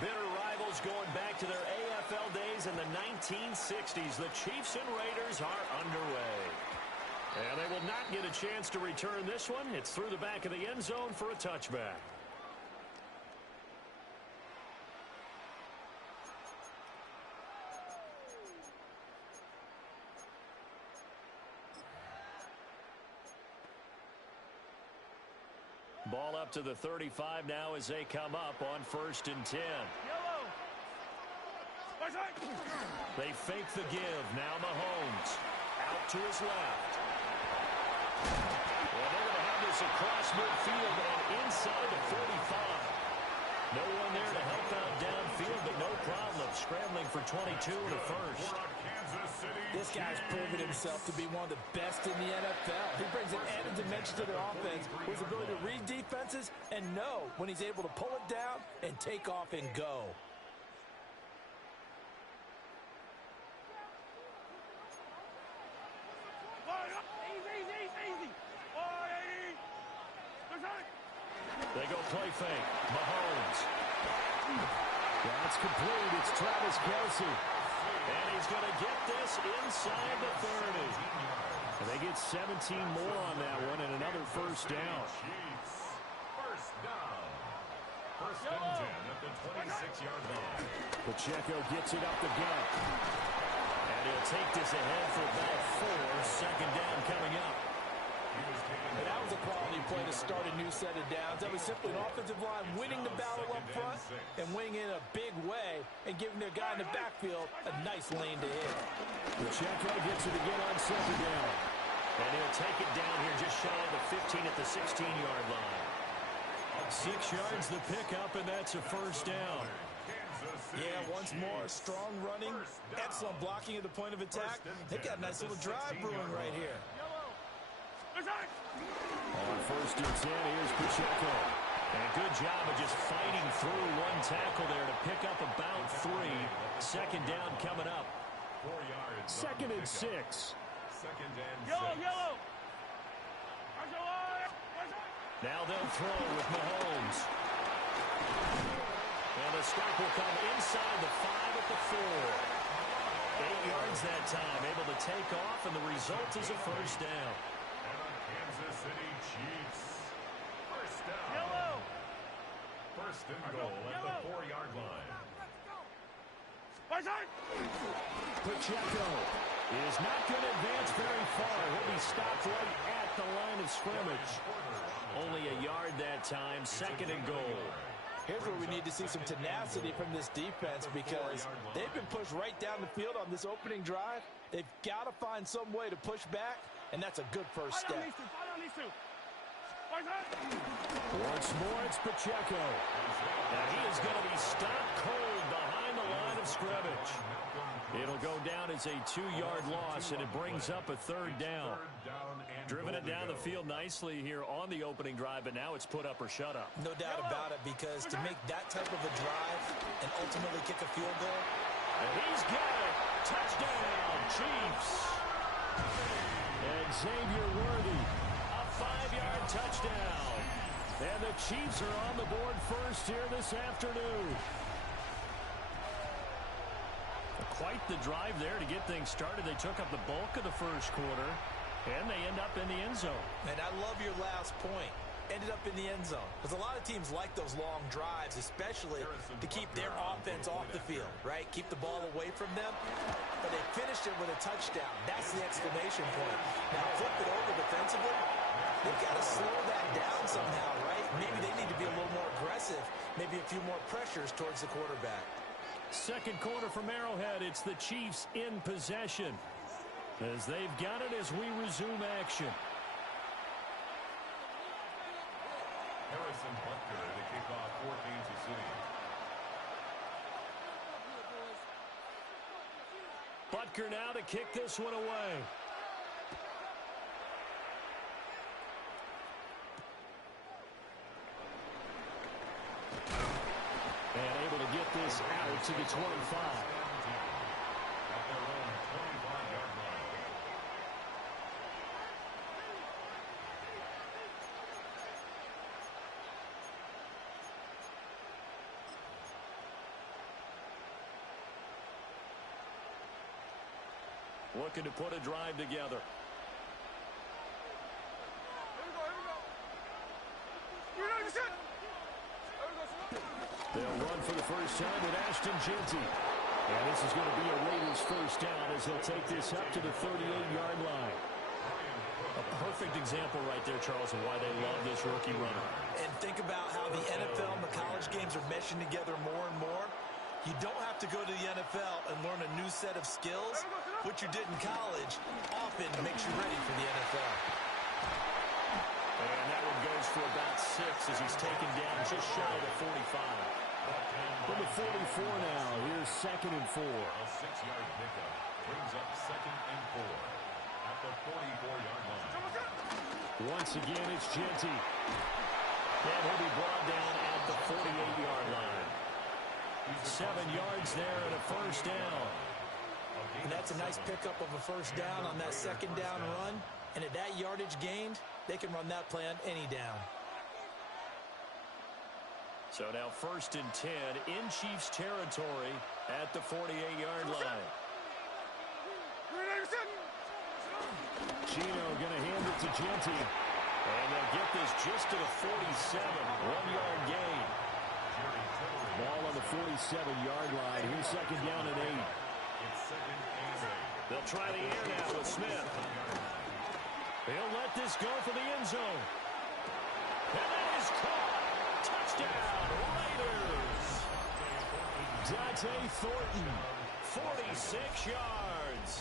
Bitter rivals going back to their AFL days in the 1960s. The Chiefs and Raiders are underway. And they will not get a chance to return this one. It's through the back of the end zone for a touchback. Ball up to the 35 now as they come up on 1st and 10. They fake the give. Now Mahomes out to his left. Well, they're going to have this across midfield and inside the 45. No one there to help out downfield, but no problem scrambling for 22 and a first. This guy's proven himself to be one of the best in the NFL. He brings an added dimension to their offense with his ability to read defenses and know when he's able to pull it down and take off and go. They go play fake. Mahomes. That's complete. It's Travis Kelce. And he's going to get this inside the 30. And they get 17 more on that one and another first down. First and 10 at the 26-yard line. Pacheco gets it up the gut. And he'll take this ahead for about 4. Second down coming up. And that was a quality play to start a new set of downs. That was simply an offensive line winning the battle up front and winning in a big way and giving their guy in the backfield a nice lane to hit. Pacheco gets it again on second down. And he'll take it down here just shy of the 15 at the 16-yard line. 6 yards the pickup, and that's a first down. Yeah, once more, strong running, excellent blocking at the point of attack. They've got a nice little drive brewing right here. On 1st and 10, here's Pacheco. And a good job of just fighting through one tackle there to pick up about 3. Second down coming up. 4 yards. 2nd and 6. Second and 6. Yellow. Now they'll throw with Mahomes. And the stop will come inside the 5 at the 4. 8 yards that time, able to take off, and the result is a first down. Kansas City Chiefs. First down. Yellow. First and goal at the 4-yard line. Pacheco is not going to advance very far. He'll be stopped right at the line of scrimmage. Only a yard that time, 2nd and goal. Here's where we need to see some tenacity from this defense because they've been pushed right down the field on this opening drive. They've got to find some way to push back, and that's a good first step. Once more, it's Pacheco. And he is going to be stopped cold behind the line of scrimmage. It'll go down as a 2-yard loss, and it brings up a 3rd down. Driven it down the field nicely here on the opening drive, but now it's put up or shut up. No doubt about it, because to make that type of a drive and ultimately kick a field goal. And he's got it. Touchdown, Chiefs. And Xavier Worthy, a 5-yard touchdown. And the Chiefs are on the board first here this afternoon. Quite the drive there to get things started. They took up the bulk of the first quarter, and they end up in the end zone. And I love your last point. Ended up in the end zone. Because a lot of teams like those long drives, especially to keep their offense off the field, right? Keep the ball away from them. But they finished it with a touchdown. That's the exclamation point. Now flip it over defensively. They've got to slow that down somehow, right? Maybe they need to be a little more aggressive. Maybe a few more pressures towards the quarterback. Second quarter from Arrowhead. It's the Chiefs in possession as they've got it as we resume action. Harrison Butker to kick off for Kansas City. Butker now to kick this one away. And able to get this out to the 25. looking to put a drive together. They'll run for the first time with Ashton Jeanty. And this is going to be a Raiders first down as they'll take this up to the 38-yard line. A perfect example right there, Charles, of why they love this rookie runner. And think about how the NFL and the college games are meshing together more and more. You don't have to go to the NFL and learn a new set of skills. What you did in college often makes you ready for the NFL. And that one goes for about 6 as he's taken down just shy of the 45. From the 44 now, here's 2nd and 4. A 6-yard pickup brings up 2nd and 4 at the 44-yard line. Once again, it's Jeanty. And he'll be brought down at the 48-yard line. 7 yards there and a first down. And that's a nice pickup of a first down on that second down run. And at that yardage gained, they can run that play on any down. So now 1st and 10 in Chiefs territory at the 48-yard line. Gino going to hand it to Jeanty. And they'll get this just to the 47. 1-yard gain. Ball on the 47-yard line. Here's 2nd down and 8. They'll try the air now with Smith. He'll let this go for the end zone. And that is caught. Touchdown, Raiders. Dante Thornton, 46 yards.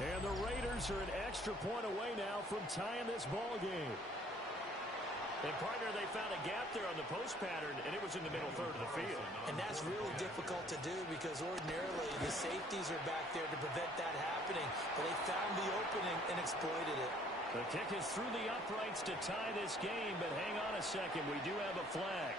And the Raiders are an extra point away now from tying this ball game. And, partner, they found a gap there on the post pattern, and it was in the middle third of the field. And that's really difficult to do because ordinarily the safeties are back there to prevent that happening. But they found the opening and exploited it. The kick is through the uprights to tie this game, but hang on a second. We do have a flag.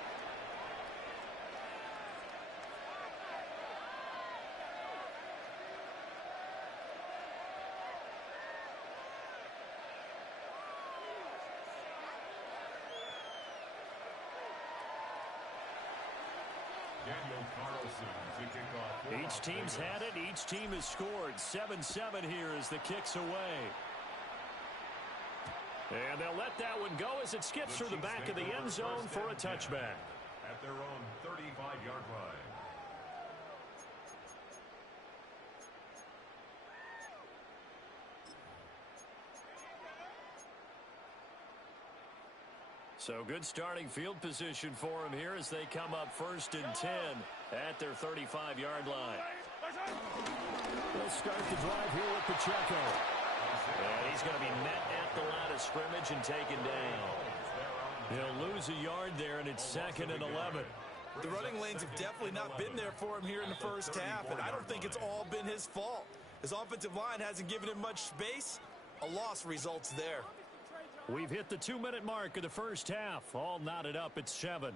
Each team's had it. Each team has scored. 7-7 here as the kick's away. And they'll let that one go as it skips through the back of the end zone for a touchback. At their own 35-yard line. So good starting field position for them here as they come up 1st and 10 at their 35-yard line. They'll start the drive here with Pacheco. And he's going to be met at the line of scrimmage and taken down. He'll lose a yard there, and it's 2nd and 11. The running lanes have definitely not been there for him here in the first half, and I don't think it's all been his fault. His offensive line hasn't given him much space. A loss results there. We've hit the 2-minute mark of the first half. All knotted up at 7.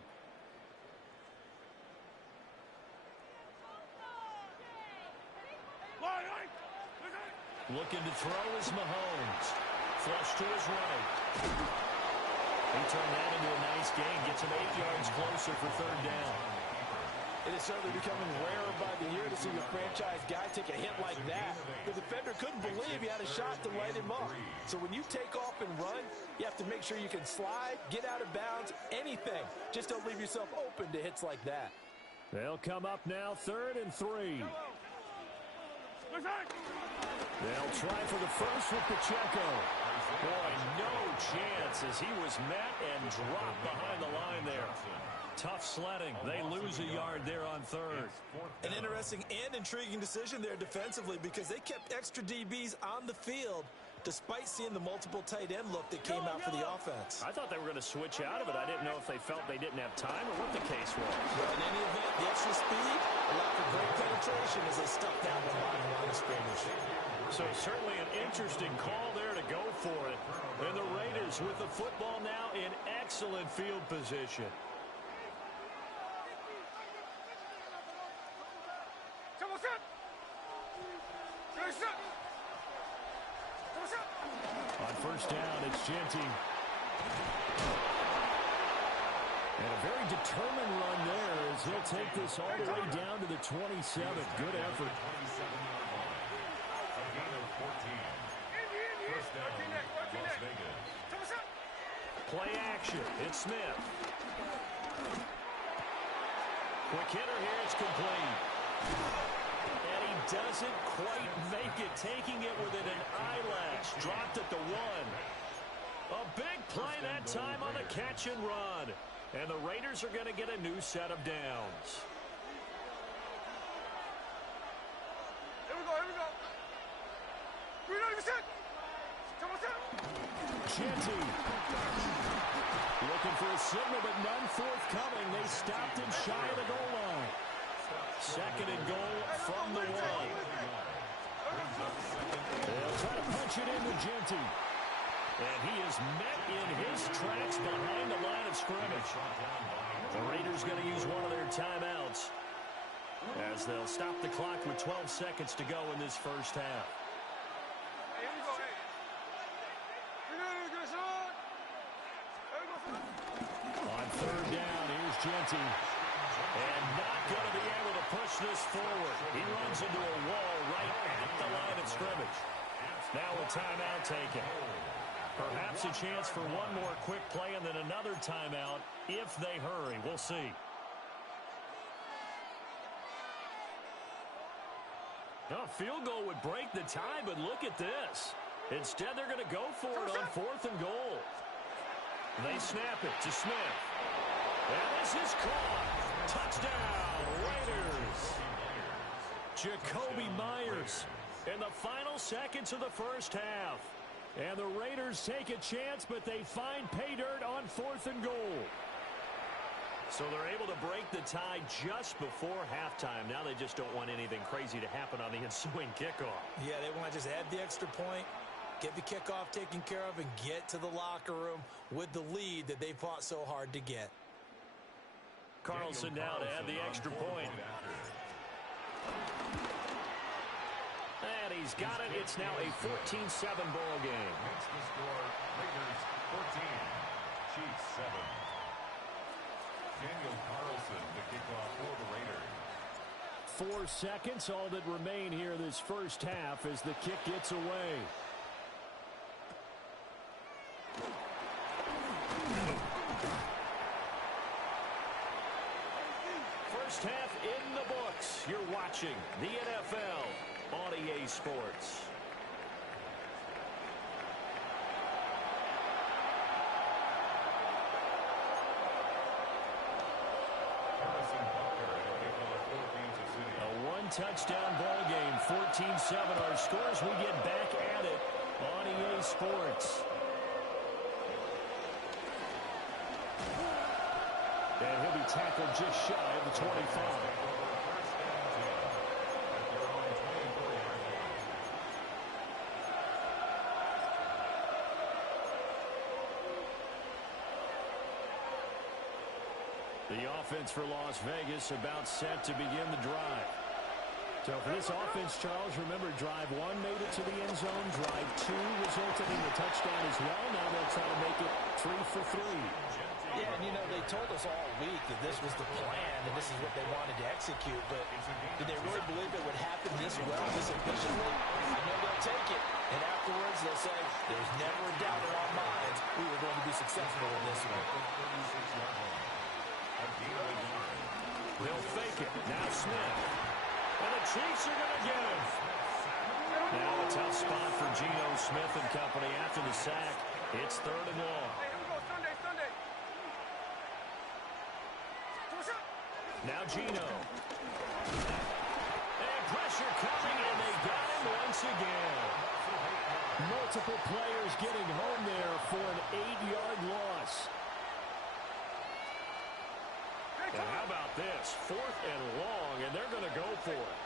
Looking to throw is Mahomes. Flush to his right. He turned that into a nice gain. Gets him 8 yards closer for 3rd down. It is certainly becoming rarer by the year to see the franchise guy take a hit like that. The defender couldn't believe he had a shot to light him up. So when you take off and run, you have to make sure you can slide, get out of bounds, anything. Just don't leave yourself open to hits like that. They'll come up now 3rd and 3. They'll try for the first with Pacheco. Boy, no chance as he was met and dropped behind the line there. Tough sledding. They lose a yard there on 3rd. An interesting and intriguing decision there defensively because they kept extra DBs on the field despite seeing the multiple tight end look that came out for the offense. I thought they were going to switch out of it. I didn't know if they felt they didn't have time or what the case was. Well, in any event, the extra speed allowed for great penetration as they stuck down the bottom line of scrimmage. So certainly an interesting call there to go for it. And the Raiders with the football now in excellent field position. On 1st down, it's Jeanty. And a very determined run there as he'll take this all the way down to the 27. Good effort. action. It's Smith. Quick hitter here. It's complete. And he doesn't quite make it, taking it within an eyelash. Dropped at the 1. A big play that time on the catch and run. And the Raiders are going to get a new set of downs. Here we go, here we go. We're not even set. Come on, set. Genty. Looking for a signal, but none forthcoming. They stopped him shy of the goal line. Second and goal from the 1. They'll try to punch it in with Genty. And he is met in his tracks behind the line of scrimmage. The Raiders going to use one of their timeouts as they'll stop the clock with 12 seconds to go in this first half. Hey, here we go, hey. We're good, son. Here we go, son. On third down, here's Genty. And not going to be able to push this forward. He runs into a wall right at the line of scrimmage. Now a timeout taken. Perhaps a chance for one more quick play and then another timeout if they hurry. We'll see. A field goal would break the tie, but look at this. Instead, they're going to go for it on 4th and goal. They snap it to Smith. And this is caught. Touchdown, Raiders. Jacoby Myers in the final seconds of the first half. And the Raiders take a chance, but they find pay dirt on 4th and goal. So they're able to break the tie just before halftime. Now they just don't want anything crazy to happen on the ensuing kickoff. Yeah, they want to just add the extra point, get the kickoff taken care of, and get to the locker room with the lead that they fought so hard to get. Carlson now to add the extra point. And he's got it. It's now a 14-7 ball game. Makes the score Raiders 14, Chiefs 7. Daniel Carlson, the kickoff for the Raiders. 4 seconds, all that remain here this first half as the kick gets away. First half in the books. You're watching the NFL on EA Sports. A one-touchdown ball game, 14-7. Our scores, we get back at it on EA Sports. And he'll be tackled just shy of the 25. The offense for Las Vegas about set to begin the drive. So for this offense, Charles, remember, drive 1 made it to the end zone. Drive 2 resulted in the touchdown as well. Now they'll try to make it 3 for 3. Yeah, and you know, they told us all week that this was the plan and this is what they wanted to execute, but did they really believe it would happen this well, this efficiently? I know they'll take it, and afterwards they'll say, there's never a doubt in our minds we were going to be successful in this one. They'll fake it. Now Smith. And the Chiefs are going to get him. Now a tough spot for Geno Smith and company after the sack. It's 3rd and long. Hey, here we go, Sunday. Now Geno. And pressure coming, and they got him once again. Multiple players getting home there for an 8-yard loss. And how about this? 4th and long, and they're going to go for it.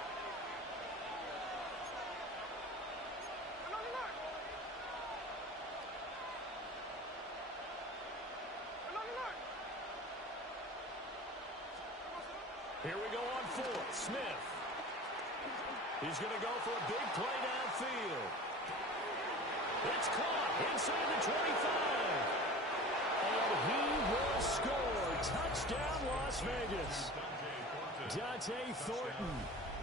Here we go on 4th. Smith. He's going to go for a big play downfield. It's caught inside the 25. And he will score. Touchdown, Las Vegas. Dante Thornton.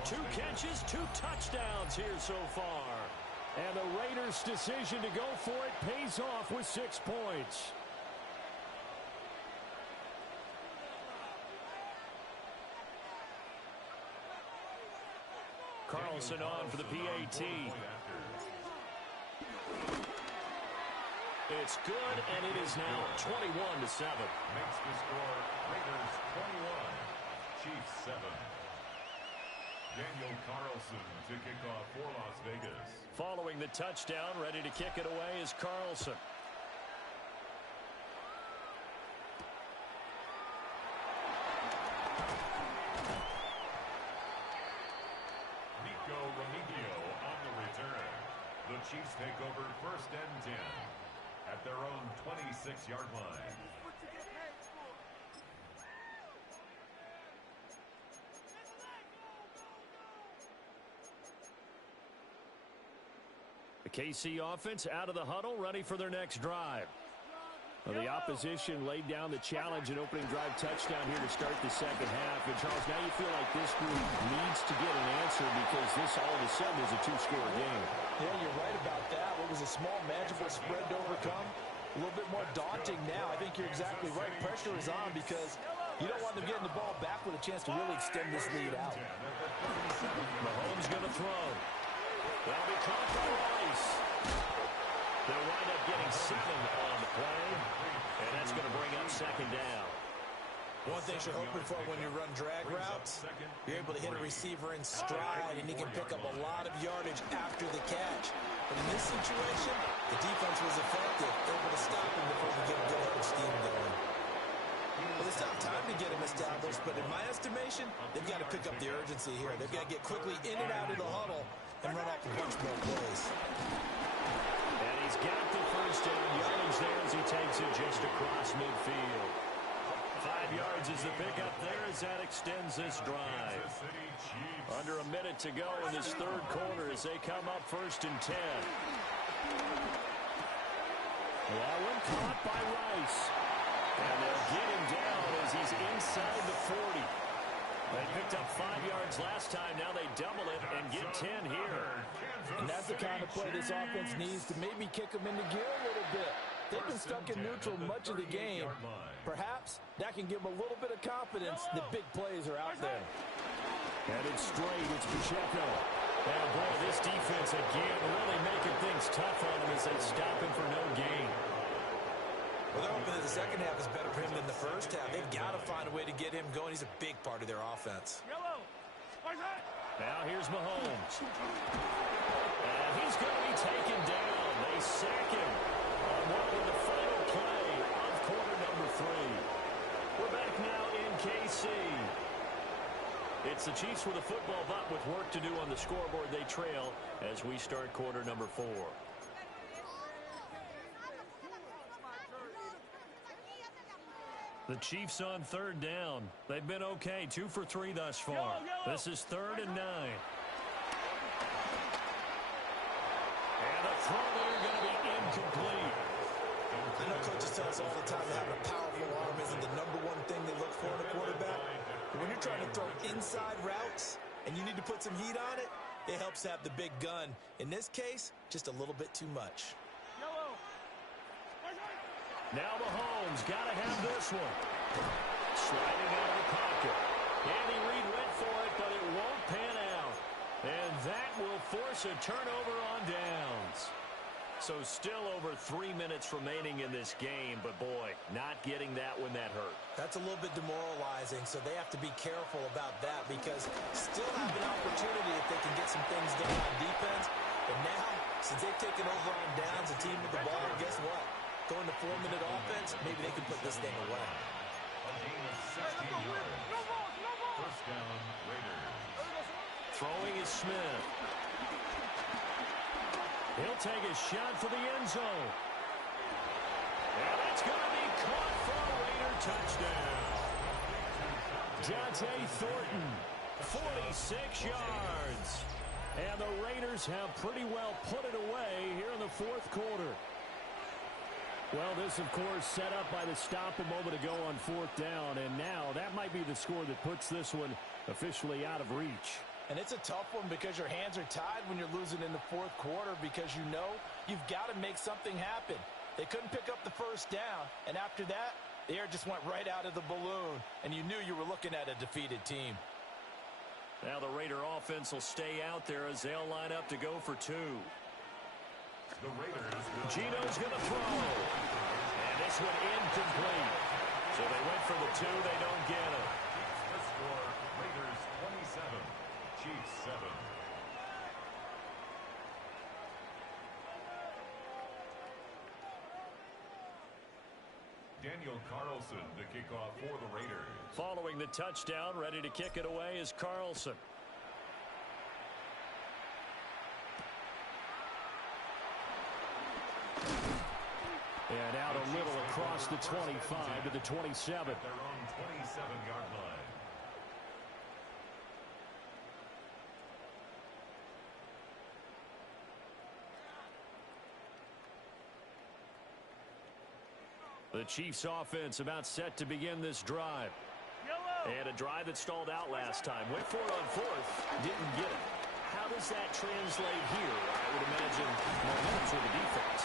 2 catches, 2 touchdowns here so far. And the Raiders' decision to go for it pays off with 6 points. Carlson on for the PAT. It's good, and it is now 21-7. Makes the score Raiders 21, Chiefs 7. Daniel Carlson to kick off for Las Vegas. Following the touchdown, ready to kick it away is Carlson. Nico Remigio on the return. The Chiefs take over 1st and 10 at their own 26-yard line. The KC offense out of the huddle, ready for their next drive. Well, the opposition laid down the challenge and opening drive touchdown here to start the second half. And, Charles, now you feel like this group needs to get an answer because this all of a sudden is a two-score game. Yeah, you're right about that. What was a small, manageable spread to overcome, a little bit more daunting now. I think you're exactly right. Pressure is on because you don't want them getting the ball back with a chance to really extend this lead out. Mahomes going to throw. That'll be caught by Rice. They'll wind up getting 7 on the play, and that's going to bring up 2nd down. One thing you're hoping for when you run drag routes, you're able to hit a receiver in stride, and he can pick up a lot of yardage after the catch. But in this situation, the defense was effective, able to stop him before he get a good head of steam going. Well, it's not time to get him established, but in my estimation, they've got to pick up the urgency here. They've got to get quickly in and out of the huddle and run off a bunch more plays. And he's got the 1st down yardage there as he takes it just across midfield. 5 yards is the pickup there as that extends this drive. Under a minute to go in this 3rd quarter as they come up 1st and 10. That one caught by Rice. And they'll get him down as he's inside the 40. They picked up 5 yards last time. Now they double it and get 10 here. And that's the kind of play this offense needs to maybe kick them into gear a little bit. They've been stuck in neutral much of the game. Perhaps that can give them a little bit of confidence that big plays are out there. Headed straight, it's Pacheco. And boy, this defense again really making things tough on him as they stop him for no gain. Well, they're hoping that the second half is better for him than the first half. They've got to find a way to get him going. He's a big part of their offense. Now here's Mahomes. And he's going to be taken down. They sack him on what will be the final play of quarter number 3. We're back now in KC. It's the Chiefs with a football, but with work to do on the scoreboard, they trail as we start quarter number 4. The Chiefs on 3rd down. They've been okay, 2 for 3 thus far. This is 3rd and 9. And the throw there going to be incomplete. I know coaches tell us all the time that having a powerful arm isn't the #1 thing they look for in a quarterback. But when you're trying to throw inside routes and you need to put some heat on it, it helps have the big gun. In this case, just a little bit too much. Now Mahomes got to have this one. Sliding out of the pocket. Andy Reid went for it, but it won't pan out. And that will force a turnover on downs. So still over 3 minutes remaining in this game, but boy, not getting that when that hurt. That's a little bit demoralizing, so they have to be careful about that because still have an opportunity if they can get some things done on defense. But now, since they've taken over on downs, the team with the ball, guess what? Going to 4-minute offense, maybe they can put this thing away. A gain of 16 yards. 1st down, Raiders. Throwing is Smith. He'll take a shot for the end zone. And it's going to be caught for a Raider touchdown. Jonte Thornton, 46 yards. And the Raiders have pretty well put it away here in the 4th quarter. Well, this, of course, set up by the stop a moment ago on 4th down, and now that might be the score that puts this one officially out of reach. And it's a tough one because your hands are tied when you're losing in the 4th quarter because you know you've got to make something happen. They couldn't pick up the 1st down, and after that, the air just went right out of the balloon, and you knew you were looking at a defeated team. Now the Raider offense will stay out there as they'll line up to go for two. The Raiders. Gino's going to throw. And this one incomplete. So they went for the two. They don't get it. The score, Raiders 27, Chiefs 7. Daniel Carlson to kick off for the Raiders. Following the touchdown, ready to kick it away is Carlson. And out a little across the 25 to the 27. At their own 27-yard line. The Chiefs offense about set to begin this drive. And a drive that stalled out last time. Went for it on fourth. Didn't get it. How does that translate here? I would imagine momentum for the defense.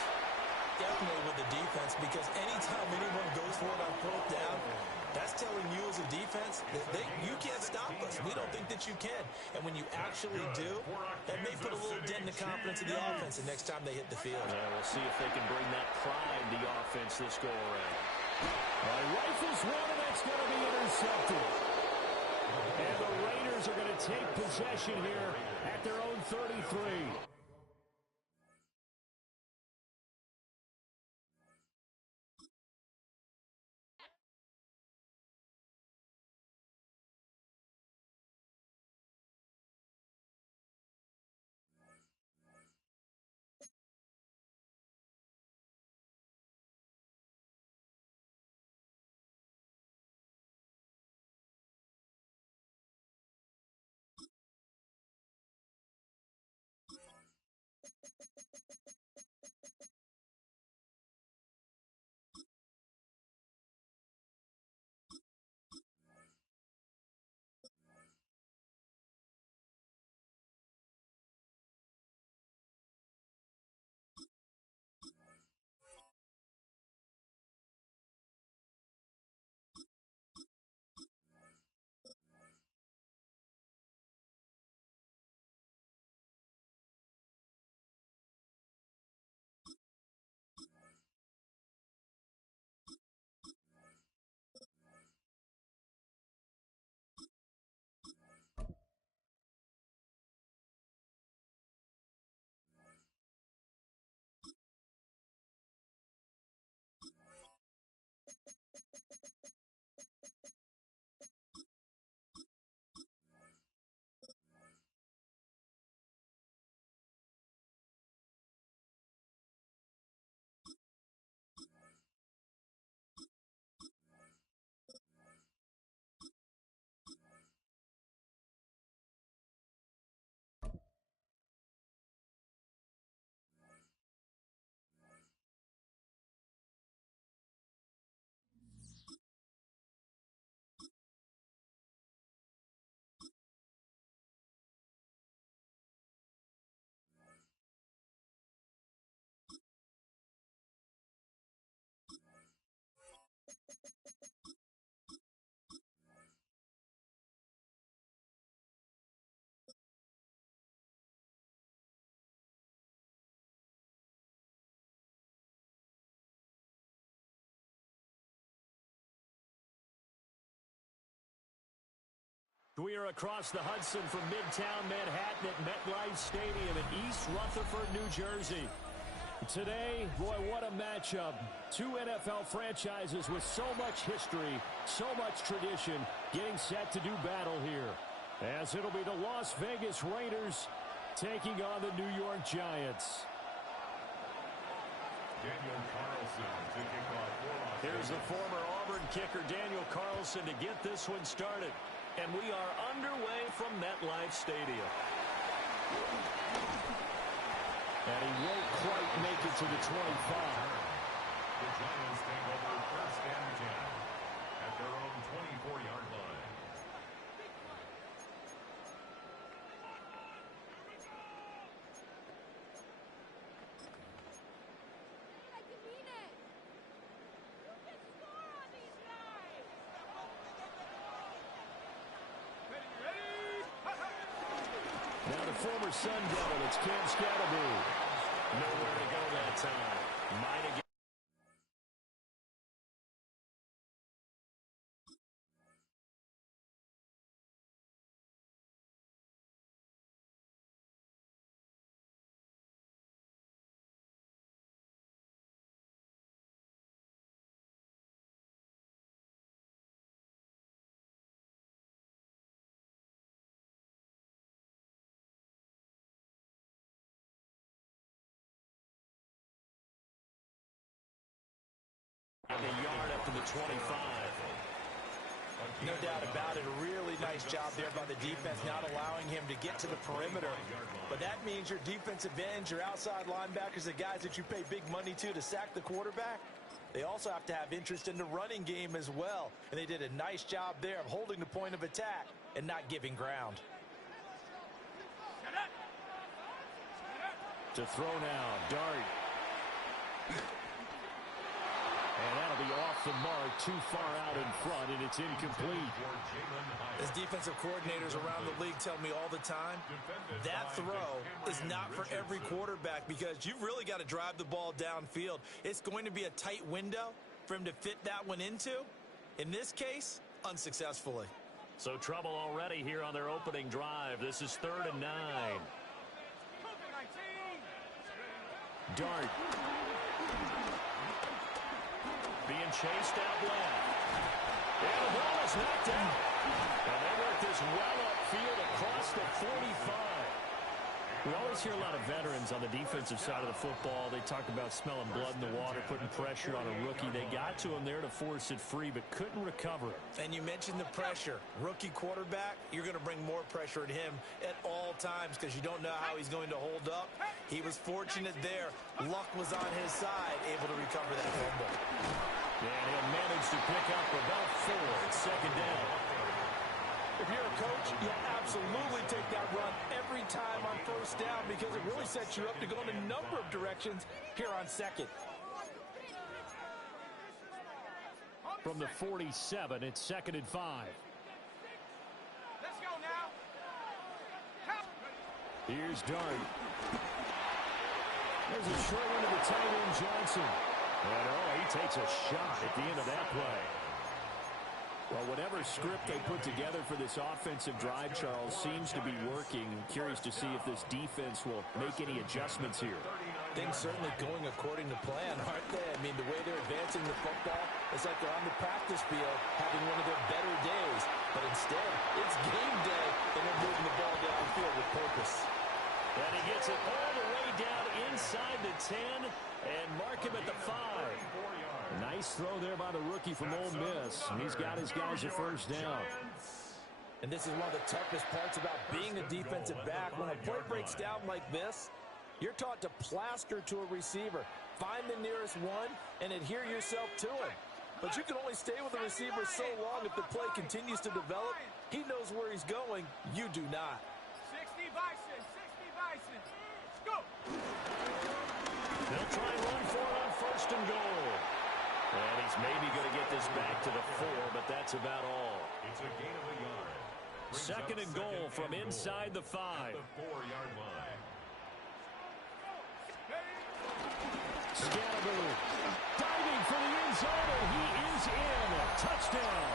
Definitely with the defense, because anytime anyone goes for it on fourth down, that's telling you as a defense that you can't stop us. We don't think that you can. And when you actually do, that may put a little dent in the confidence of the offense the next time they hit the field. Yeah, we'll see if they can bring that pride to the offense this go-around. Rifles one, and that's going to be intercepted. And the Raiders are going to take possession here at their own 33. We are across the Hudson from Midtown Manhattan at MetLife Stadium in East Rutherford, New Jersey. Today, boy, what a matchup. Two NFL franchises with so much history, so much tradition, getting set to do battle here. As it'll be the Las Vegas Raiders taking on the New York Giants. Daniel Carlson to kick off for Las Vegas. Here's the former Auburn kicker, Daniel Carlson, to get this one started. And we are underway from MetLife Stadium. And he won't quite make it to the 25. The Giants take over first and 10 at their own 24-yard line. Ready? former Sun Devil. It's Cam Scatterboo. Nowhere to go that time. Might have. And a yard up to the 25. No doubt about it. A really nice job there by the defense, not allowing him to get to the perimeter. But that means your defensive ends, your outside linebackers, the guys that you pay big money to sack the quarterback, they also have to have interest in the running game as well. And they did a nice job there of holding the point of attack and not giving ground. To throw now, Dart. And that'll be off the mark, too far out in front, and it's incomplete. As defensive coordinators around the league tell me all the time, that throw is not for every quarterback because you've really got to drive the ball downfield. It's going to be a tight window for him to fit that one into. In this case, unsuccessfully. So trouble already here on their opening drive. This is 3rd and 9. Dart. Being chased out left. And the ball is knocked out. And they work this well upfield across the 45. We always hear a lot of veterans on the defensive side of the football. They talk about smelling blood in the water, putting pressure on a rookie. They got to him there to force it free, but couldn't recover it. And you mentioned the pressure. Rookie quarterback, you're going to bring more pressure at him at all times because you don't know how he's going to hold up. He was fortunate there. Luck was on his side, able to recover that fumble. And he'll manage to pick up about 4. It's 2nd down. If you're a coach, you'll absolutely take that run every time on 1st down because it really sets you up to go in a number of directions here on 2nd. From the 47, it's 2nd and 5. Let's go now. Here's Dart. There's a short one to the tight end, Johnson. And he takes a shot at the end of that play. Well, whatever script they put together for this offensive drive, Charles, seems to be working. I'm curious to see if this defense will make any adjustments here. Things certainly going according to plan, aren't they? I mean, the way they're advancing the football, it's like they're on the practice field having one of their better days. But instead, it's game day, and they're moving the ball downfield with purpose. And he gets it all the way down inside the 10 and mark him at the 5. Nice throw there by the rookie from Ole Miss. And he's got his guys a 1st down. And this is one of the toughest parts about being a defensive back. When a play breaks down like this, you're taught to plaster to a receiver. Find the nearest one and adhere yourself to him. But you can only stay with the receiver so long if the play continues to develop. He knows where he's going. You do not. 60 Bison, 60 Bison. Go! They'll try and run for it on 1st and goal. And he's maybe going to get this back to the 4, but that's about all. It's a gain of a yard. 2nd and goal from inside the 5. The 4-yard line. Scatterboo diving for the end zone, and he is in. Touchdown.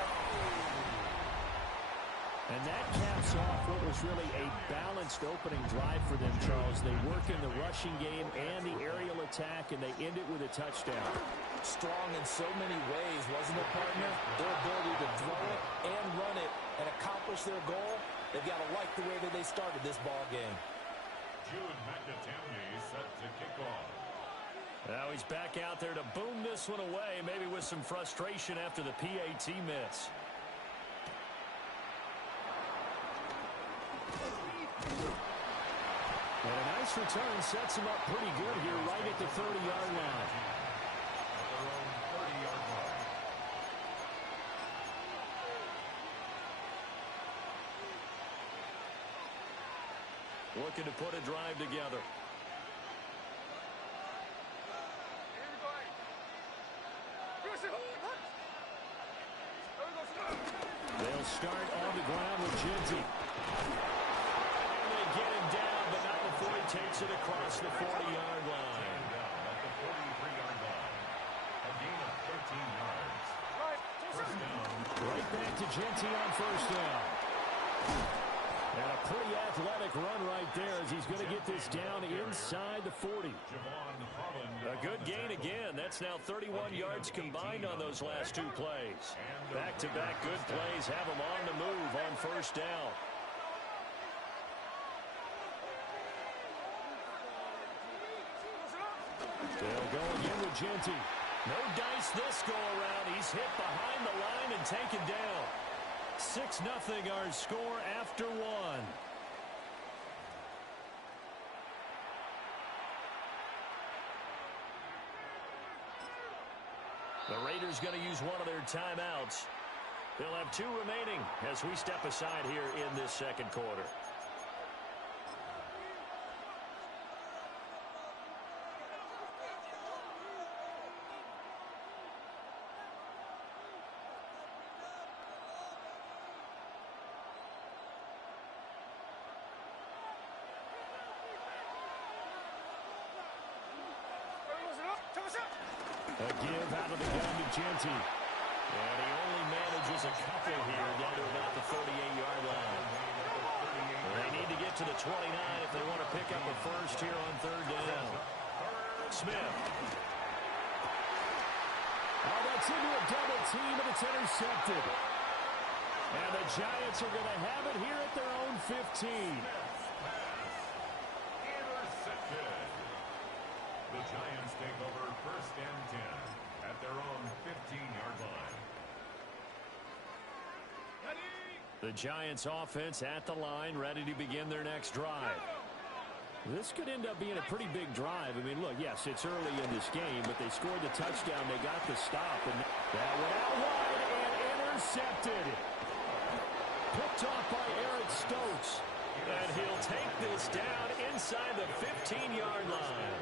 And that caps off what was really a balanced opening drive for them, Charles. They work in the rushing game and the aerial attack, and they end it with a touchdown. Strong in so many ways, wasn't it, partner? Their ability to throw it and run it and accomplish their goal, they've got to like the way that they started this ball game. Jude McNatamney set to kick off. Now he's back out there to boom this one away, maybe with some frustration after the PAT miss. And a nice return sets him up pretty good here right at the 30-yard line. At their own 30-yard line. Looking to put a drive together. Here we go. They'll start on the ground with Jinty. And they get him down, but not before he takes it across the 40-yard line. At the 43-yard line. A gain of 13 yards. First down. Right back to Genty on first down. And a pretty athletic run right there as he's going to get this down inside the 40. A good gain again. That's now 31 yards combined on those last two plays. Back-to-back good plays have him on the move on first down. They'll go again with Genty. No dice this go-around. He's hit behind the line and taken down. 6-0 our score after one. The Raiders going to use one of their timeouts. They'll have two remaining as we step aside here in this second quarter. A give out of the gun to Genty. And he only manages a couple here down to about the 38-yard line. They need to get to the 29 if they want to pick up a first here on third down. Smith. Oh, that's into a double team, and it's intercepted. And the Giants are going to have it here at their own 15. Intercepted. The Giants take over first and 10 at their own 15-yard line. The Giants offense at the line, ready to begin their next drive. This could end up being a pretty big drive. I mean, look, yes, it's early in this game, but they scored the touchdown. They got the stop, and that went out wide and intercepted. Picked off by Eric Stokes. And he'll take this down inside the 15-yard line.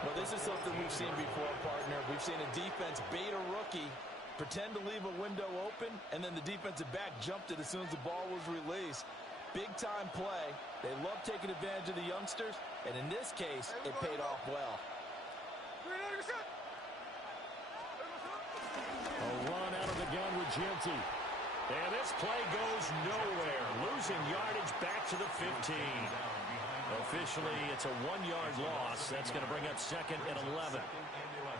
Well, this is something we've seen before, partner. We've seen a defense bait a rookie, pretend to leave a window open, and then the defensive back jumped it as soon as the ball was released. Big-time play. They love taking advantage of the youngsters, and in this case, it paid off well. A run out of the gun with Genty. And this play goes nowhere. Losing yardage back to the 15. Officially, it's a 1-yard loss. That's going to bring up second and 11.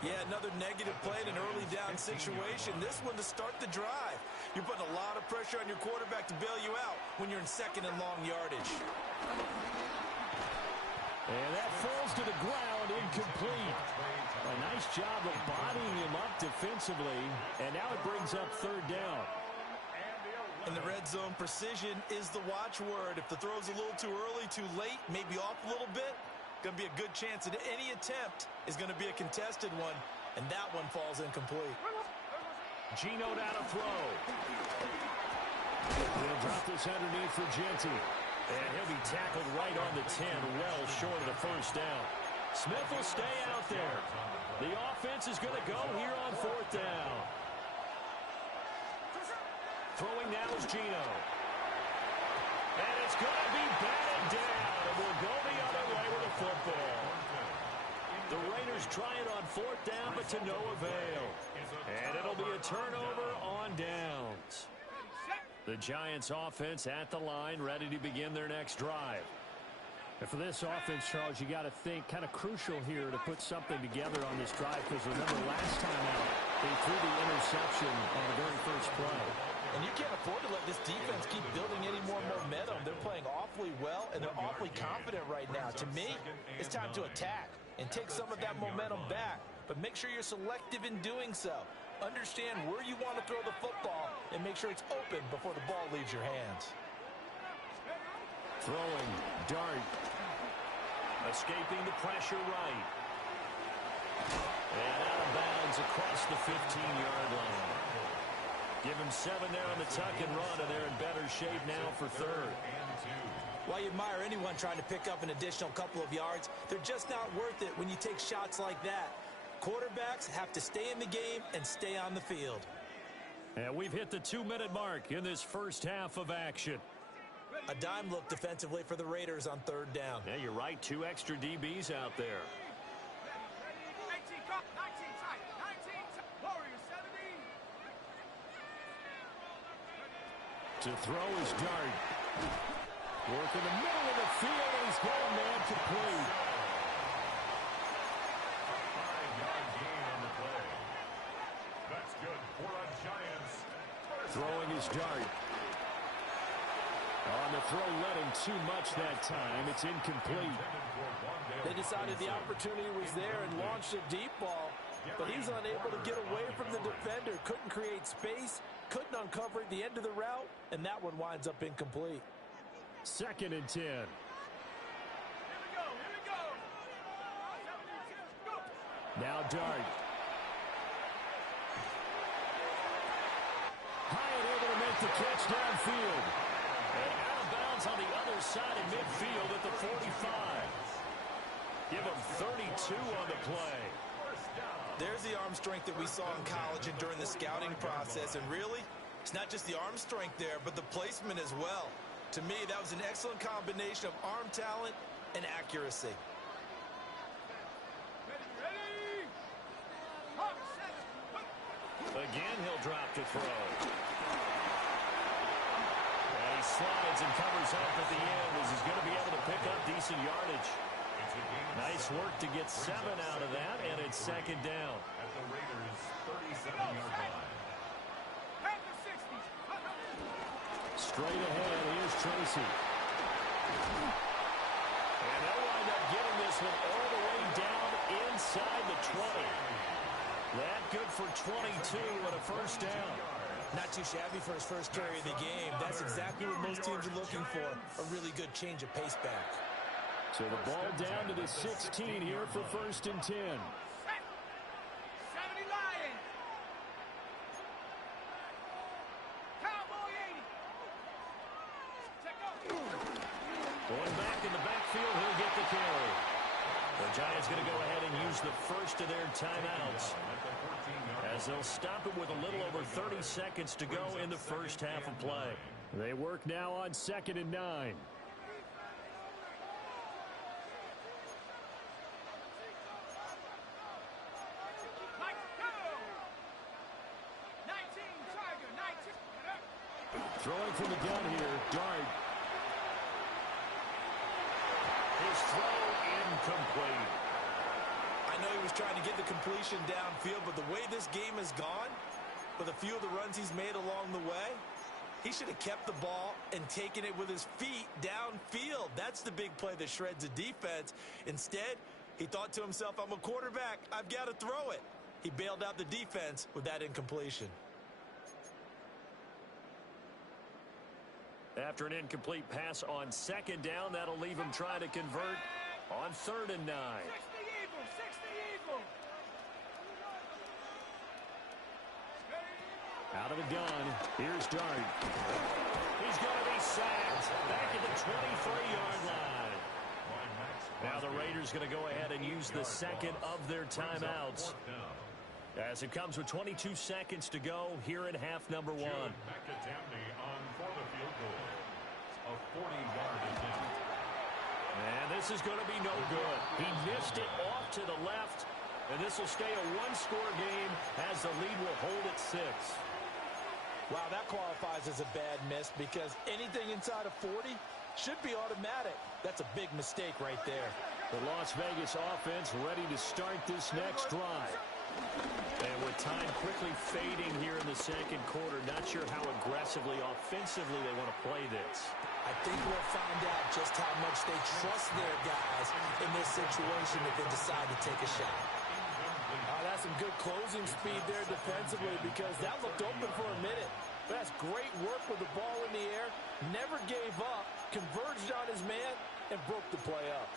Yeah, another negative play in an early down situation. This one to start the drive. You're putting a lot of pressure on your quarterback to bail you out when you're in second and long yardage. And that falls to the ground, incomplete. A nice job of bodying him up defensively. And now it brings up third down. In the red zone, precision is the watchword. If the throw's a little too early, too late, maybe off a little bit, going to be a good chance that any attempt is going to be a contested one, and that one falls incomplete. Geno down to throw. He'll drop this underneath for Genty. And he'll be tackled right on the 10, well short of the first down. Smith will stay out there. The offense is going to go here on fourth down. Throwing now is Geno. And it's going to be batted down. And we'll go the other way with the football. The Raiders try it on fourth down, but to no avail. And it'll be a turnover on downs. The Giants offense at the line, ready to begin their next drive. And for this offense, Charles, you got to think kind of crucial here to put something together on this drive, because remember last time out, they threw the interception on the very first play. And you can't afford to let this defense keep building any more momentum. They're playing awfully well, and they're awfully confident right now. To me, it's time to attack and take some of that momentum back. But make sure you're selective in doing so. Understand where you want to throw the football and make sure it's open before the ball leaves your hands. Throwing, dart. Escaping the pressure right. And out of bounds across the 15-yard line. Give him 7 there on the tuck and run, and they're in better shape now for third. While you admire anyone trying to pick up an additional couple of yards, they're just not worth it when you take shots like that. Quarterbacks have to stay in the game and stay on the field. And we've hit the 2-minute mark in this first half of action. A dime look defensively for the Raiders on third down. Yeah, you're right. 2 extra DBs out there. 19, cut. 19 tight. 19 tight. Warriors 70. To throw his dart. Work in the middle of the field, and he's got a man complete. 5-yard gain on the play. That's good for a Giants. Throwing his dart. On the throw, led him too much that time. It's incomplete. They decided the opportunity was there and launched a deep ball, but he's unable to get away from the defender. Couldn't create space, couldn't uncover the end of the route, and that one winds up incomplete. 2nd and 10. Here we go. Here we go. 72. Go. Now Dart. Hyatt able to make the catch downfield. And out of bounds on the other side of midfield at the 45. Give him 32 on the play. There's the arm strength that we saw in college and during the scouting process. And really, it's not just the arm strength there, but the placement as well. To me, that was an excellent combination of arm talent and accuracy. Ready. Hawk, set. Again, he'll drop to throw. And he slides and covers up at the end as he's going to be able to pick up decent yardage. Nice work to get 7 out of that, and it's 2nd down. At the Raiders' 37-yard line. Panther 60. Straight ahead, here's Tracy. And they'll wind up getting this one all the way down inside the 20. That good for 22 and a first down. Not too shabby for his first carry of the game. That's exactly what most teams are looking for, a really good change of pace back. So the ball down to the 16 here for 1st and 10. 70 Lions. Cowboy 80. Check out. Going back in the backfield, he'll get the carry. The Giants going to go ahead and use the first of their timeouts, as they'll stop it with a little over 30 seconds to go in the first half of play. They work now on 2nd and 9. Throwing from the gun here, Dart. His throw incomplete. I know he was trying to get the completion downfield, but the way this game has gone, with a few of the runs he's made along the way, he should have kept the ball and taken it with his feet downfield. That's the big play that shreds the defense. Instead, he thought to himself, I'm a quarterback, I've got to throw it. He bailed out the defense with that incompletion. After an incomplete pass on 2nd down, that'll leave him trying to convert on 3rd and 9. 60 Eagle. 60 Eagle. Out of the gun, here's Dart. He's going to be sacked back at the 23-yard line. Now the Raiders going to go ahead and use the 2nd of their timeouts, as it comes with 22 seconds to go here in half number 1. A 40-yard attempt. And this is going to be no good. He missed it off to the left, and this will stay a 1-score game as the lead will hold at 6. Wow, that qualifies as a bad miss, because anything inside of 40 should be automatic. That's a big mistake right there. The Las Vegas offense ready to start this next drive. And with time quickly fading here in the 2nd quarter, not sure how aggressively, offensively they want to play this. I think we'll find out just how much they trust their guys in this situation if they decide to take a shot. That's some good closing speed there defensively, because that looked open for a minute. But that's great work with the ball in the air. Never gave up, converged on his man, and broke the play up.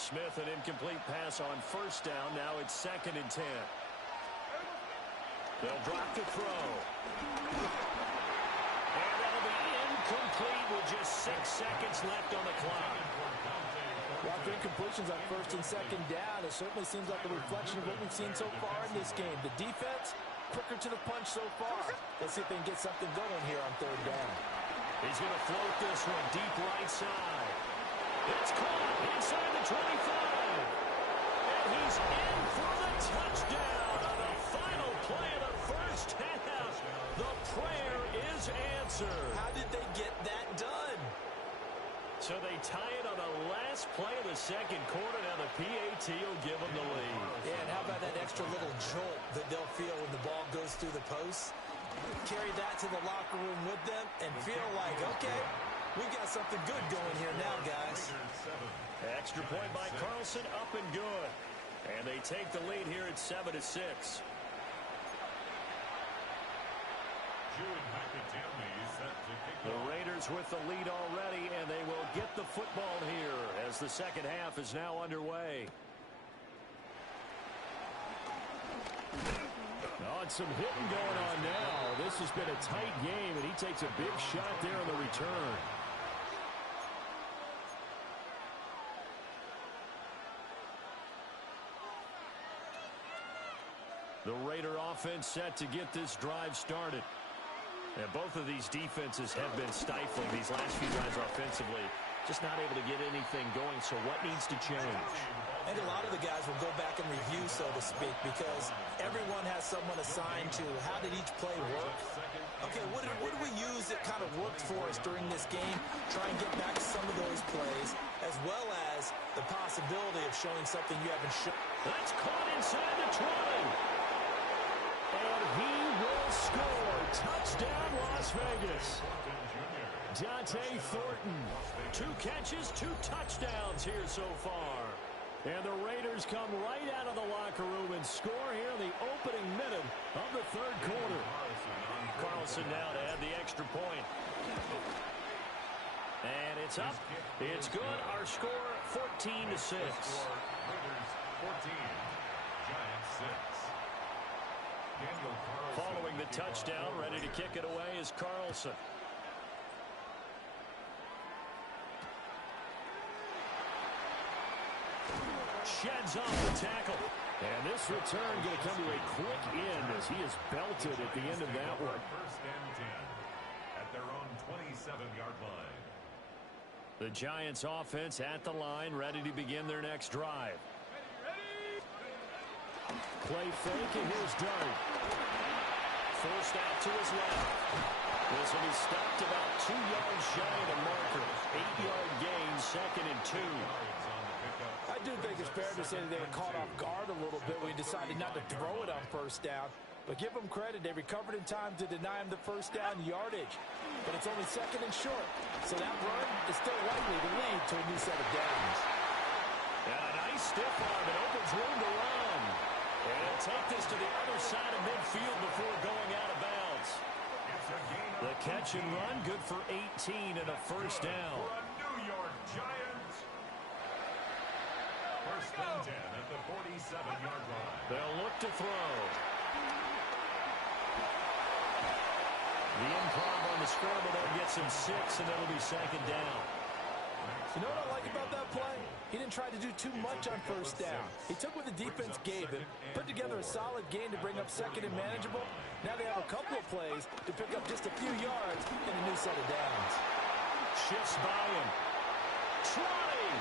Smith, an incomplete pass on 1st down. Now it's 2nd and 10. They'll drop to throw. And that'll be incomplete with just 6 seconds left on the clock. Well, incompletions on 1st and 2nd down, it certainly seems like a reflection of what we've seen so far in this game. The defense quicker to the punch so far. Let's see if they can get something going here on third down. He's going to float this one deep right side. It's caught inside the 25. And he's in for the touchdown on the final play of the first half. The prayer is answered. How did they get that done? So they tie it on the last play of the second quarter. Now the PAT will give them the lead. Yeah, and how about that extra little jolt that they'll feel when the ball goes through the post? Carry that to the locker room with them and feel like, okay, we got something good going here now, guys. Extra point by Carlson, up and good. And they take the lead here at 7-6. The Raiders with the lead already, and they will get the football here as the second half is now underway. Oh, and some hitting going on now. This has been a tight game, and he takes a big shot there on the return. The Raider offense set to get this drive started. And both of these defenses have been stifling these last few drives offensively. Just not able to get anything going, so what needs to change? I think a lot of the guys will go back and review, so to speak, because everyone has someone assigned to how did each play work. Okay, what did we use that kind of worked for us during this game? Try and get back to some of those plays, as well as the possibility of showing something you haven't shown. That's caught inside the 20. And he will score. Touchdown, Las Vegas. Dante Thornton. 2 catches, 2 touchdowns here so far. And the Raiders come right out of the locker room and score here in the opening minute of the third quarter. Carlson now to add the extra point. And it's up. It's good. Our score 14-6. Raiders 14, Giants 6. Following the touchdown, ready to kick it away is Carlson. Sheds off the tackle. And this return going to come to a quick end as he is belted at the end of that one. First and 10 at their own 27-yard line. The Giants offense at the line, ready to begin their next drive. Play fake, and here's Dart. Forced out to his left. This will be stopped about 2 yards shy of the marker. 8-yard gain, 2nd and 2. I do think it's fair to say that they were caught off guard a little bit when he decided not to throw it on first down. But give them credit, they recovered in time to deny him the first down yardage. But it's only 2nd and short. So that run is still likely to lead to a new set of downs. And a nice stiff arm. It opens room to run. And he'll take this to the other side of midfield before going out of bounds. The catch and run, good for 18 and a first down. For a New York Giants. First and 10 at the 47-yard line. They'll look to throw. The improv on the scramble, they'll get some 6, and it'll be 2nd down. You know what I like about that play? He didn't try to do too much on first down. He took what the defense gave him, put together a solid gain to bring up 2nd and manageable. Now they have a couple of plays to pick up just a few yards and a new set of downs. Shifts by him. Trotty!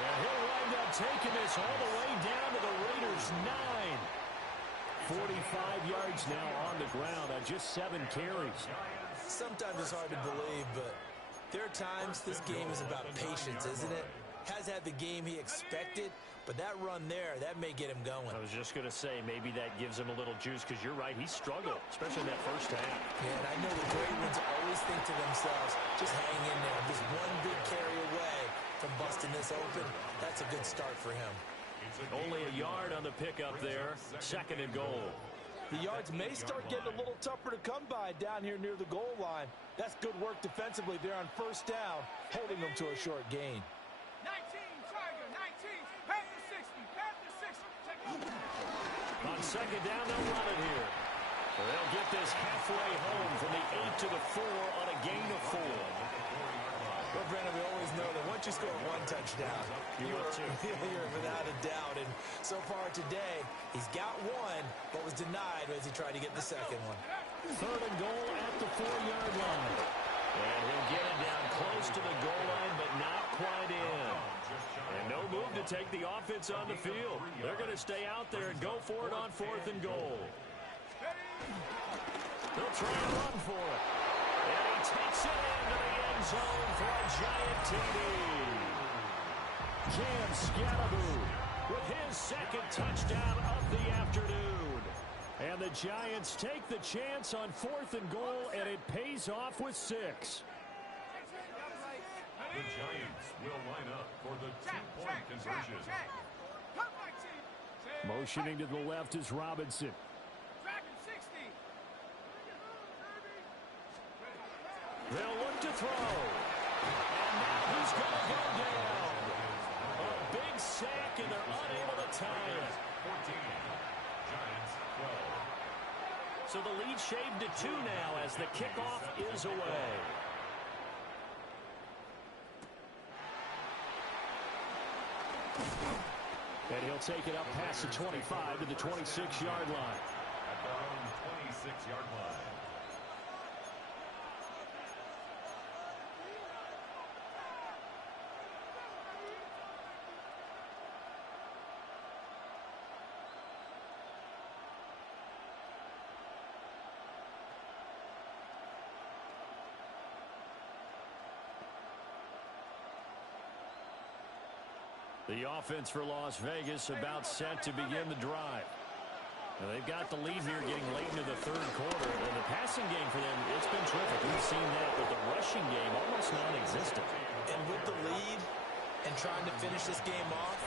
And he'll wind up taking this all the way down to the Raiders' 9. 45 yards now on the ground on just 7 carries. Sometimes it's hard to believe, but there are times this game is about patience, isn't it? Has had the game he expected, but that run there, that may get him going. I was just going to say, maybe that gives him a little juice, because you're right, he struggled, especially in that first half. Yeah, and I know the great ones always think to themselves, just hang in there. Just one big carry away from busting this open. That's a good start for him. Only a yard on the pickup there, 2nd and goal. The yards may start getting a little tougher to come by down here near the goal line. That's good work defensively there on first down, holding them to a short gain. 19, Tiger, 19, pass the 60, pass the 60. On 2nd down, they'll run it here. They'll get this halfway home from the 8 to the 4 on a gain of 4. Well, Brandon, we always know that once you score 1 touchdown, You are too. You're without a doubt. And so far today, he's got one, but was denied as he tried to get the second one. 3rd and goal at the 4-yard line. And he'll get it down close to the goal line, but not quite in. And no move to take the offense on the field. They're going to stay out there and go for it on 4th and goal. They'll try and run for it. And he takes it into the end zone for a giant TD. Cam Scalaboo with his 2nd touchdown of the afternoon. And the Giants take the chance on 4th and goal, and it pays off with 6. The Giants will line up for the 2-point conversion. Motioning to the left is Robinson. They'll look to throw. And now he's going to go down. A big sack, and they're unable to tie it. 14. Giants 12. So the lead shaved to 2 now as the kickoff is away. And he'll take it up past the 25 to the 26-yard line. At their own 26-yard line. The offense for Las Vegas about set to begin the drive. Now they've got the lead here getting late into the 3rd quarter. And the passing game for them, it's been terrific. We've seen that, but the rushing game almost non-existent. And with the lead and trying to finish this game off,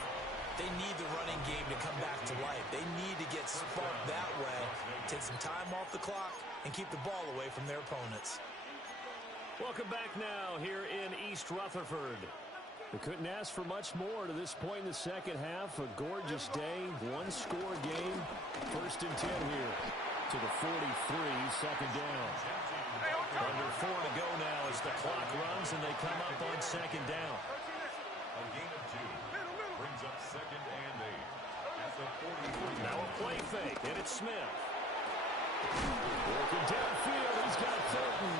they need the running game to come back to life. They need to get sparked that way, take some time off the clock, and keep the ball away from their opponents. Welcome back now here in East Rutherford. They couldn't ask for much more to this point in the second half. A gorgeous day, 1-score game. 1st and 10 here to the 43, 2nd down. Under 4 to go now as the clock runs and they come up on 2nd down. A gain of 2 brings up 2nd and 8 at the 43. Now a play fake, and it's Smith. Working downfield, he's got Thornton.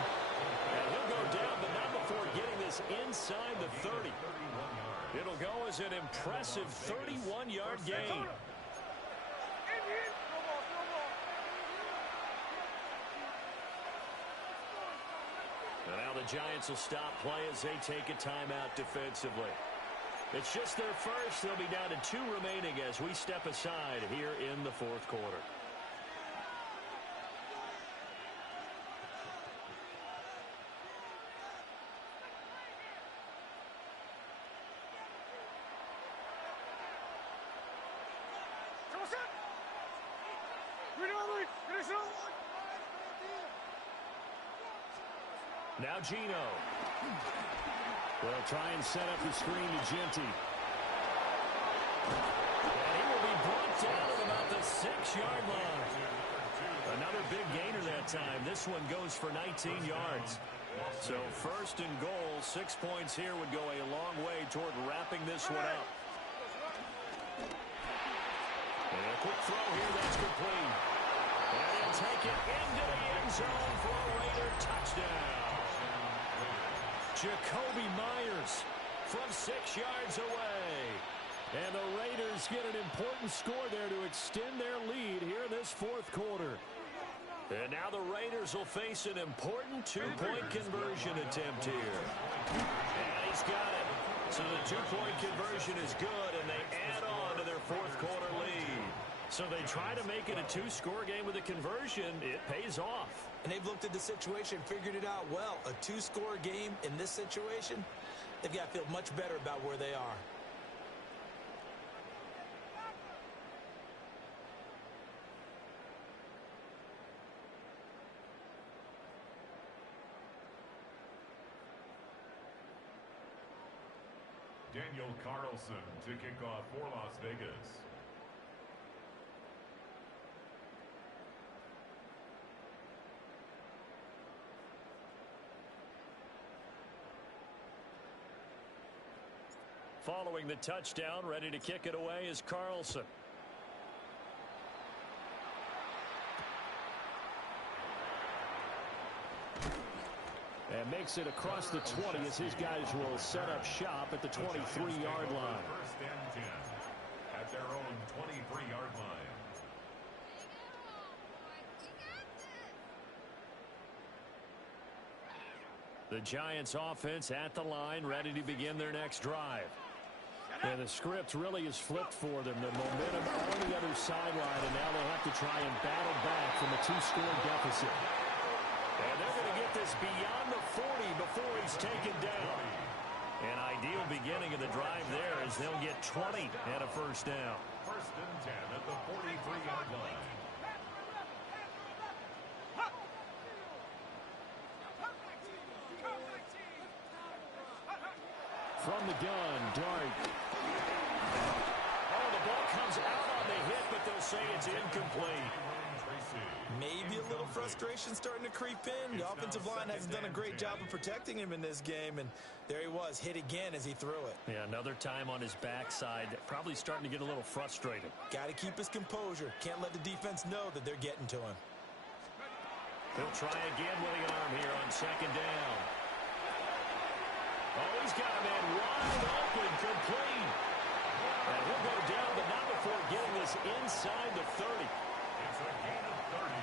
And he'll go down, but not before getting this inside the 30. It'll go as an impressive 31-yard gain. And now the Giants will stop play as they take a timeout defensively. It's just their first. They'll be down to 2 remaining as we step aside here in the 4th quarter. Now Gino. They'll try and set up the screen to Genty. And he will be brought down at about the 6-yard line. Another big gainer that time. This one goes for 19 yards. So 1st and goal, 6 points here would go a long way toward wrapping this one up. And a quick throw here, that's complete. And he'll take it into the end zone for a Raider touchdown. Jacoby Myers from 6 yards away. And the Raiders get an important score there to extend their lead here in this 4th quarter. And now the Raiders will face an important 2-point conversion attempt here. And he's got it. So the 2-point conversion is good, and they add on to their 4th quarter lead. So they try to make it a 2-score game with a conversion. It pays off. And they've looked at the situation, figured it out well. A 2-score game in this situation, they've got to feel much better about where they are. Daniel Carlson to kick off for Las Vegas. Following the touchdown, ready to kick it away is Carlson. And makes it across the 20 as his guys will set up shop at the 23-yard line. First and 10 at their own 23-yard line. The Giants offense at the line, ready to begin their next drive. And the script really is flipped for them. The momentum on the other sideline, and now they have to try and battle back from a 2-score deficit. And they're going to get this beyond the 40 before he's taken down. An ideal beginning of the drive there as they'll get 20 and a first down. First and 10 at the 43-yard line. From the gun, Dart. Oh, the ball comes out on the hit, but they'll say it's incomplete. Maybe a little frustration starting to creep in. The offensive line hasn't done a great job of protecting him in this game, and there he was, hit again as he threw it. Yeah, another time on his backside, probably starting to get a little frustrated. Got to keep his composure. Can't let the defense know that they're getting to him. He'll try again with the arm here on second down. Oh, he's got a man wide open, complete. And he'll go down, but not before getting this inside the 30. It's a gain of 30.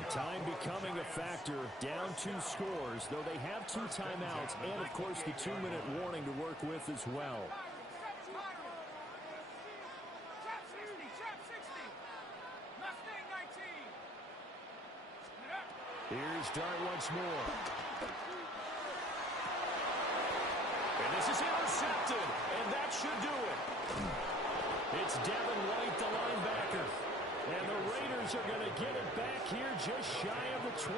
The time becoming a factor, down 2 scores, though they have 2 timeouts and, of course, the 2-minute warning to work with as well. Here's Dart once more. And this is intercepted, and that should do it. It's Devin White, the linebacker. And the Raiders are going to get it back here just shy of the 20.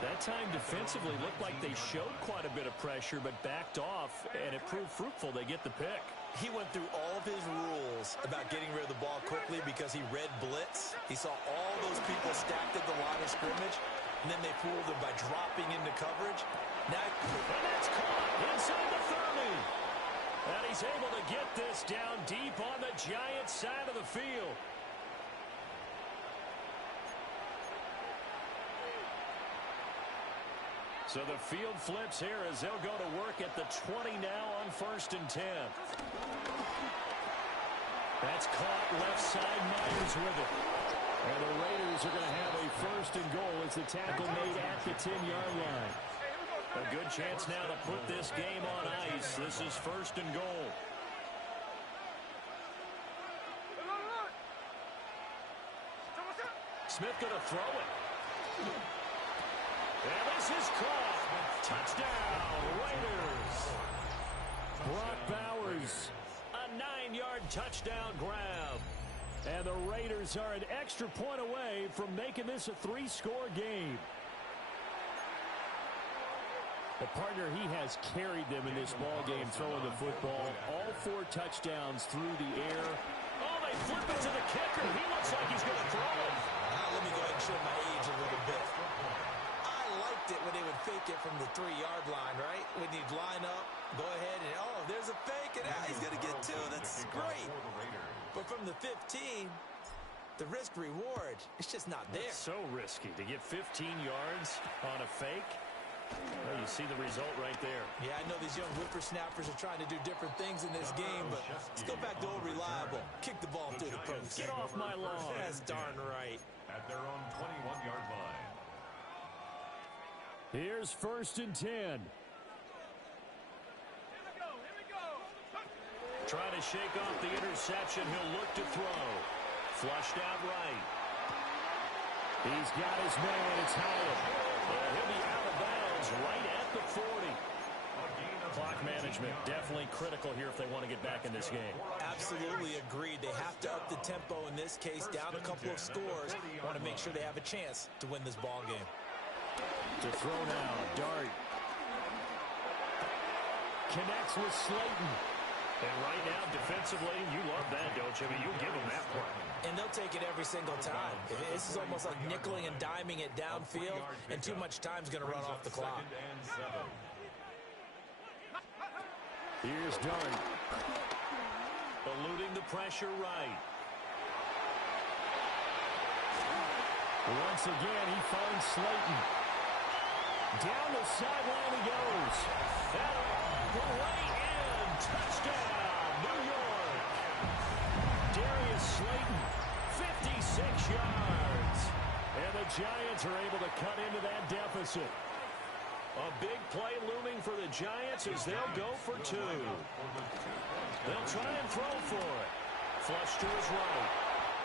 That time defensively looked like they showed quite a bit of pressure, but backed off, and it proved fruitful. They get the pick. He went through all of his rules about getting rid of the ball quickly because he read blitz. He saw all those people stacked at the line of scrimmage, and then they fooled him by dropping into coverage. Now, and that's caught inside the 30. And he's able to get this down deep on the Giants' side of the field. So the field flips here as they'll go to work at the 20 now on first and 10. That's caught left side, Myers with it. And the Raiders are going to have a first and goal as the tackle made at the 10-yard line. A good chance now to put this game on ice. This is first and goal. Smith going to throw it. And this is caught. Touchdown, Raiders. Brock Bowers, a 9-yard touchdown grab. And the Raiders are an extra point away from making this a 3-score game. The partner, he has carried them in this ball game throwing the football. All 4 touchdowns through the air. Oh, they flip it to the kicker. He looks like he's going to throw it. Let me go ahead and show my age a little bit. I liked it when they would fake it from the 3-yard line, right? When you'd line up, go ahead and, oh, there's a fake, and he's going to get 2. That's great. But from the 15, the risk-reward, it's just not there. It's so risky to get 15 yards on a fake. Well, you see the result right there. Yeah, I know these young whippersnappers are trying to do different things in this game, but let's go back to old reliable. Kick the ball through the post. Get off my lawn. That's darn right. At their own 21-yard line. Here's first and 10. Trying to shake off the interception. He'll look to throw. Flushed out right. He's got his man. It's Howard. And he'll be out of bounds right at the 40. Clock management definitely critical here if they want to get back in this game. Absolutely agreed. They have to up the tempo in this case, down a couple of scores. Want to make sure they have a chance to win this ball game. To throw now, Dart. Connects with Slayton. And right now, defensively, you love that, don't you? I mean, you'll give them that part. And they'll take it every single time. This is almost like nickeling and diming it downfield, and too much time's going to run off the clock. Here's Dunn. Eluding the pressure right. Once again, he finds Slayton. Down the sideline he goes. That all the way in. Touchdown, New York. Darius Slayton, 56 yards. And the Giants are able to cut into that deficit. A big play looming for the Giants as they'll go for two. They'll try and throw for it. Flush to his right.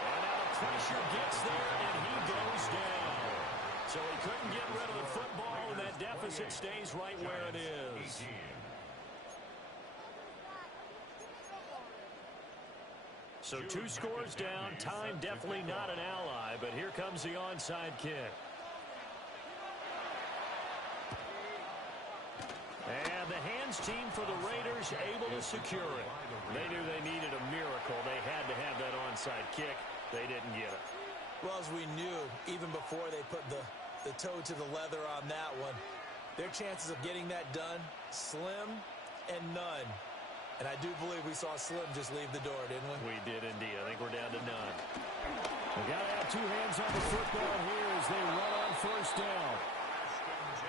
And now the pressure gets there, and he goes down. So he couldn't get rid of the football, and that deficit stays right where it is. So 2 scores down. Time definitely not an ally, but here comes the onside kick. And the hands team for the Raiders able to secure it. They knew they needed a miracle. They had to have that onside kick. They didn't get it. Well, as we knew, even before they put the toe to the leather on that one, their chances of getting that done, slim and none. And I do believe we saw Slim just leave the door, didn't we? We did indeed. I think we're down to none. We got to have 2 hands on the football here as they run on first down.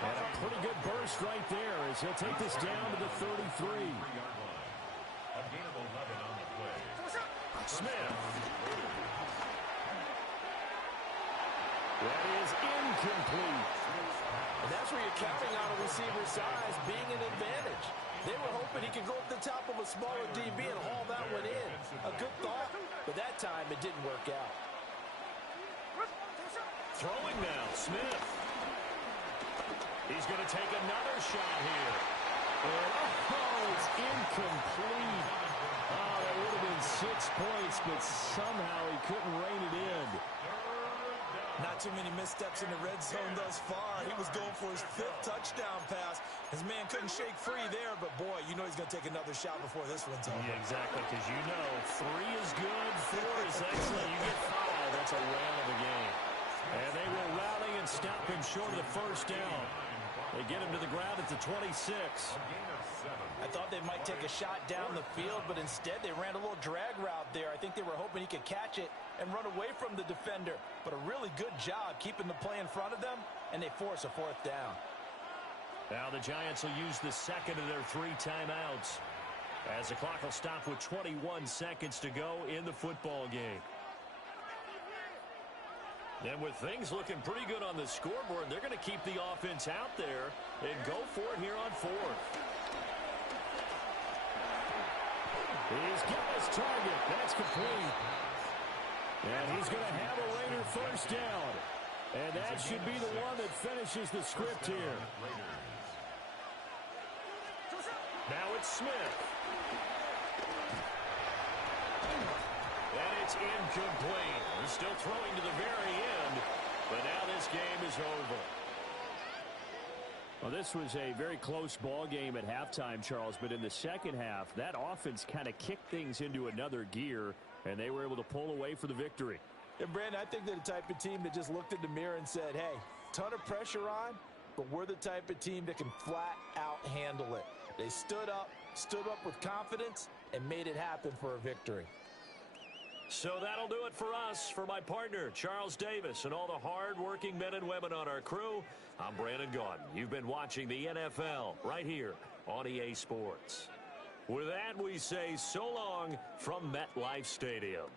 And a pretty good burst right there as he'll take this down to the 33. Smith. That is incomplete. And that's where you're counting on a receiver's size being an advantage. They were hoping he could go up the top of a smaller DB and haul that one in. A good thought, but that time it didn't work out. Throwing now, Smith. He's going to take another shot here. Oh, it's incomplete. Oh, that would have been 6 points, but somehow he couldn't rein it in. Not too many missteps in the red zone thus far. He was going for his 5th touchdown pass. His man couldn't shake free there, but boy, you know he's going to take another shot before this one's over. Yeah, exactly, because you know 3 is good, 4 is excellent. You get 5, that's a whale of a game. And they will rally and stop him short of the first down. They get him to the ground at the 26. I thought they might take a shot down the field, but instead they ran a little drag route there. I think they were hoping he could catch it and run away from the defender. But a really good job keeping the play in front of them, and they force a 4th down. Now the Giants will use the second of their 3 timeouts as the clock will stop with 21 seconds to go in the football game. And with things looking pretty good on the scoreboard, they're going to keep the offense out there and go for it here on 4th. He's got his target. That's complete. And he's going to have a Raider first down. And that should be the one that finishes the script here. Now it's Smith. And it's incomplete. He's still throwing to the very end, but now this game is over. Well, this was a very close ball game at halftime, Charles, but in the second half, that offense kind of kicked things into another gear, and they were able to pull away for the victory. And, Brandon, I think they're the type of team that just looked in the mirror and said, hey, ton of pressure on, but we're the type of team that can flat out handle it. They stood up with confidence, and made it happen for a victory. So that'll do it for us. For my partner, Charles Davis, and all the hard-working men and women on our crew, I'm Brandon Gaudin. You've been watching the NFL right here on EA Sports. With that, we say so long from MetLife Stadium.